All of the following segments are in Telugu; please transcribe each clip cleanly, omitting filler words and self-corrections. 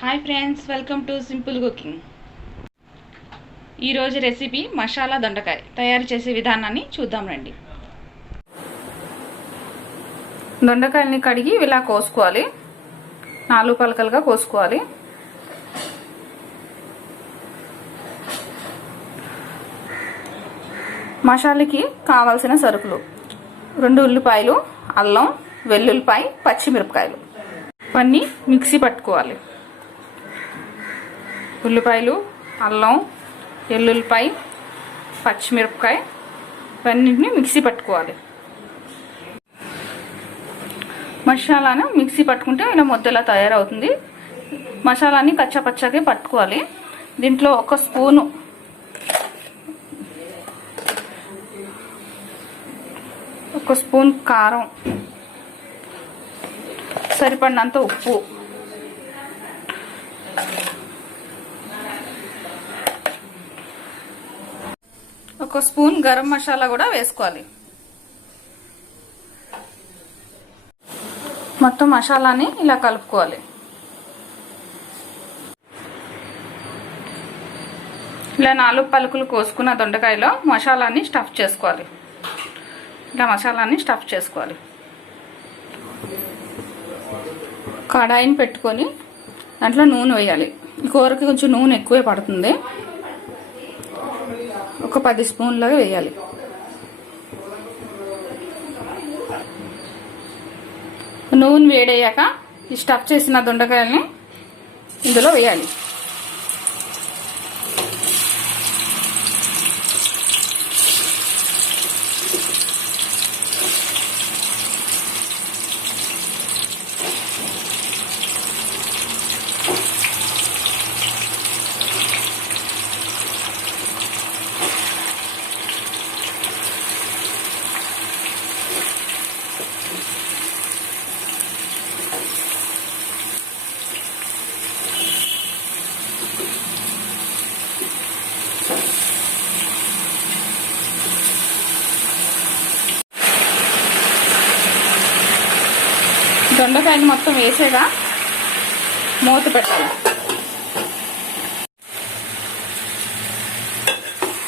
Hi friends, welcome to simple cooking. ఈరోజు రెసిపీ మసాలా దొండకాయ తయారు చేసే విధానాన్ని చూద్దాం రండి. దొండకాయల్ని కడిగి ఇలా కోసుకోవాలి. 4 పలకలుగా కోసుకోవాలి. మసాలాకి కావాల్సిన సరుకులు: 2 ఉల్లిపాయలు, అల్లం, వెల్లుల్లిపాయ, పచ్చిమిరపకాయలు. ఇవన్నీ మిక్సీ పట్టుకోవాలి. ఉల్లిపాయలు, అల్లం, వెల్లుల్లిపాయ, పచ్చిమిరపకాయ ఇవన్నిటిని మిక్సీ పట్టుకోవాలి. మసాలాను మిక్సీ పట్టుకుంటే ఇలా ముద్దలా తయారవుతుంది. మసాలాని కచ్చాపచ్చాగా పట్టుకోవాలి. దీంట్లో 1 స్పూను కారం, సరిపడినంత ఉప్పు, 1 స్పూన్ గరం మసాలా కూడా వేసుకోవాలి. మొత్తం మసాలాని ఇలా కలుపుకోవాలి. ఇలా 4 పలుకులు కోసుకున్న దొండకాయలో మసాలాని స్టఫ్ చేసుకోవాలి. ఇలా మసాలాని స్టఫ్ చేసుకోవాలి. కడాయిని పెట్టుకొని దాంట్లో నూనె వేయాలి. ఈ కూరకి కొంచెం నూనె ఎక్కువే పడుతుంది. ఒక 10 స్పూన్లుగా వేయాలి. నూనె వేడయ్యాక ఈ స్టఫ్ చేసిన దొండకాయల్ని ఇందులో వేయాలి. దొండకాయలు మొత్తం వేసేగా మూత పెట్టాలి.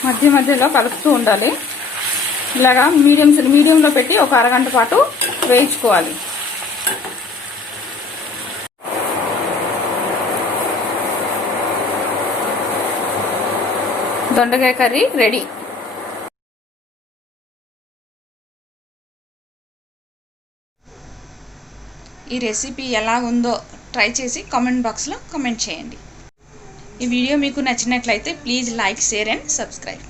మధ్య మధ్యలో కలుపుతూ ఉండాలి. ఇలాగా మీడియంలో పెట్టి ఒక అరగంట పాటు వేయించుకోవాలి. దొండకాయ కర్రీ రెడీ. ఈ రెసిపీ ఎలా ఉందో ట్రై చేసి కామెంట్ బాక్స్లో కామెంట్ చేయండి. ఈ వీడియో మీకు నచ్చినట్లయితే please like, share and subscribe.